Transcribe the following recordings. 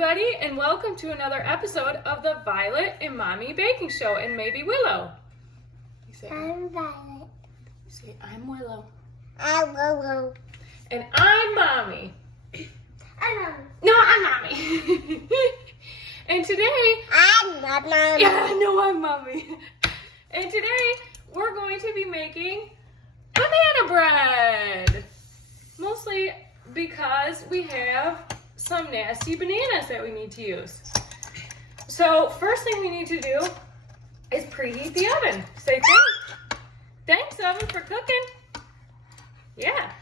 everybody, and welcome to another episode of the Violet and Mommy Baking Show, and maybe Willow. You say, I'm Violet. You say, I'm Willow. I'm Willow. And I'm Mommy. I'm Mommy. No, I'm Mommy. And today... I'm not Mommy. Yeah, no, I'm Mommy. And today, we're going to be making banana bread. Mostly because we have some nasty bananas that we need to use. So first thing we need to do is preheat the oven. Say thanks oven for cooking. Yeah.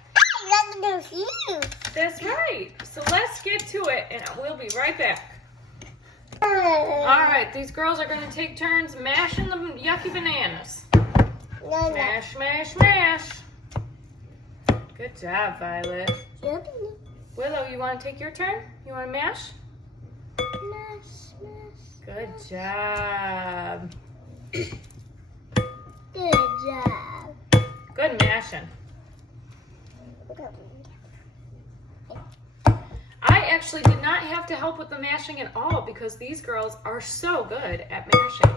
That's right. So let's get to it and we'll be right back. All right, these girls are gonna take turns mashing the yucky bananas. Mash, mash, mash. Good job, Violet. Willow, you want to take your turn? You want to mash? Mash, mash. Good job. Good job. Good mashing. I actually did not have to help with the mashing at all because these girls are so good at mashing.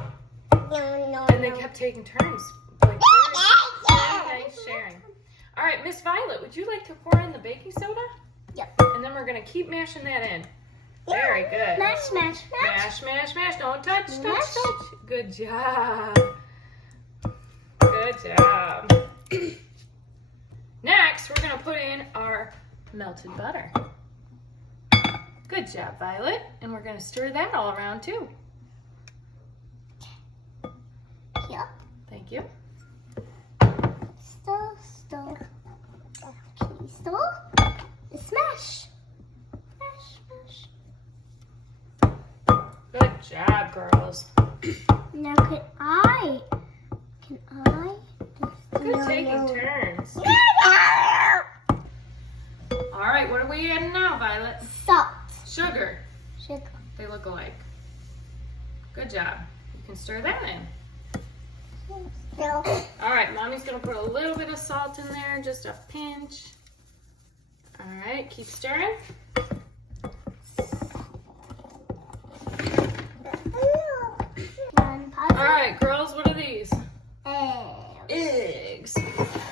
And they kept taking turns. Like, very nice sharing. All right, Miss Violet, would you like to pour in the baking soda? Yep. And then we're going to keep mashing that in. Very good. Mash, mash, mash. Mash, mash, mash. Don't touch, touch, Mash. touch. Good job. Good job. Next, we're going to put in our melted butter. Good job, Violet. And we're going to stir that all around, too. Yep. Thank you. Stir, stir. Okay, stir. Smash. Smash, smash. Good job, girls. Now can I Good taking turns. All right, what are we adding now, Violet? Salt. Sugar. Sugar. They look alike. Good job. You can stir that in. No. All right, Mommy's gonna put a little bit of salt in there, just a pinch. All right, keep stirring. All right, girls, what are these? Eggs.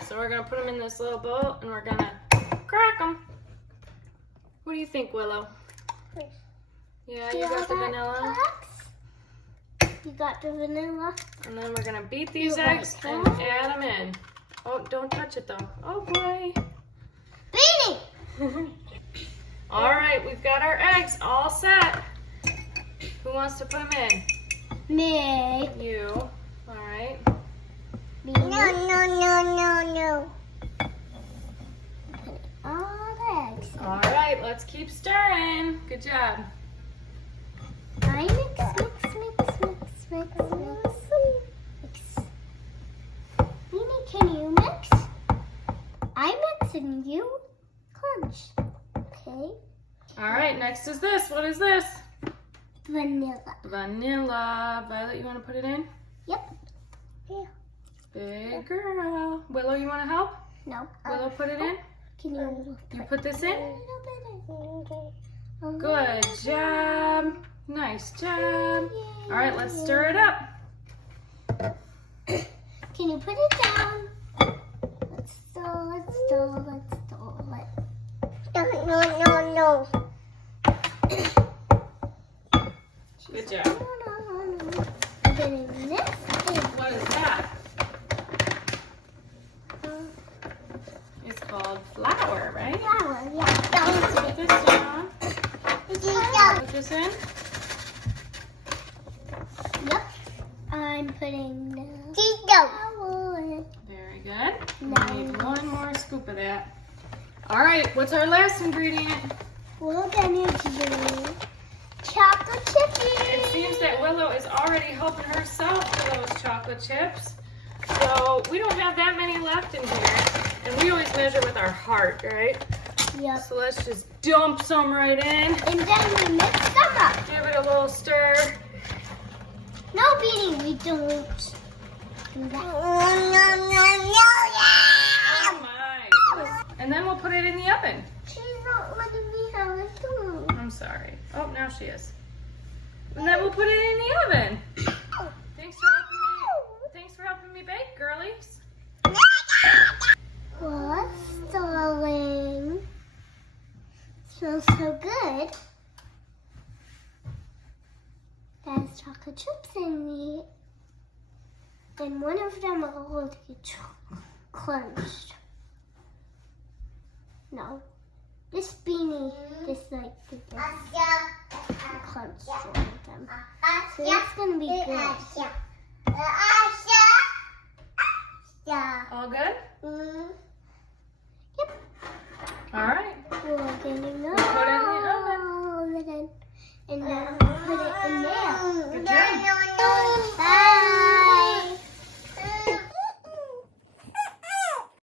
So we're gonna put them in this little bowl and we're gonna crack them. What do you think, Willow? Yeah, you got the vanilla. You got the vanilla. And then we're gonna beat these eggs and add them in. Oh, don't touch it though. Oh boy. Beating. All right, we've got our eggs all set. Who wants to put them in? Me. You. All right. No. All the eggs. All right, let's keep stirring. Good job. I mix. Mimi, can you mix? I mix and you crunch. Okay. All right, next is this. What is this? Vanilla. Vanilla. Violet, you want to put it in? Yep. Yeah. Big girl. Willow, you want to help? No. Willow, put it in? Can you? You put this in? Good. Good job. Nice job. All right, let's stir it up. Can you put it down? Let's stir it. No. Good job. I'm getting this. What is that? It's called flour, right? Flour, yeah. Put this down. Put this in. Yep. I'm putting the flour in. Very good. We need one more scoop of that. All right, what's our last ingredient? We're gonna do chocolate chips. It seems that Willow is already helping herself to those chocolate chips. So we don't have that many left in here. And we always measure with our heart, right? Yep. So let's just dump some right in. And then we mix them up. Give it a little stir. No beating, we don't do that. Oh my. And then we'll put it in the oven. She's not letting me have a spoon. I'm sorry. Oh, now she is. And then we'll put it in the oven. Thanks for helping me bake, girlies. What's darling? Smells so good. There's chocolate chips in it. And one of them are going to get crunched. No. This beanie, this like the crunched one of them. So it's gonna be good. All good? Mm.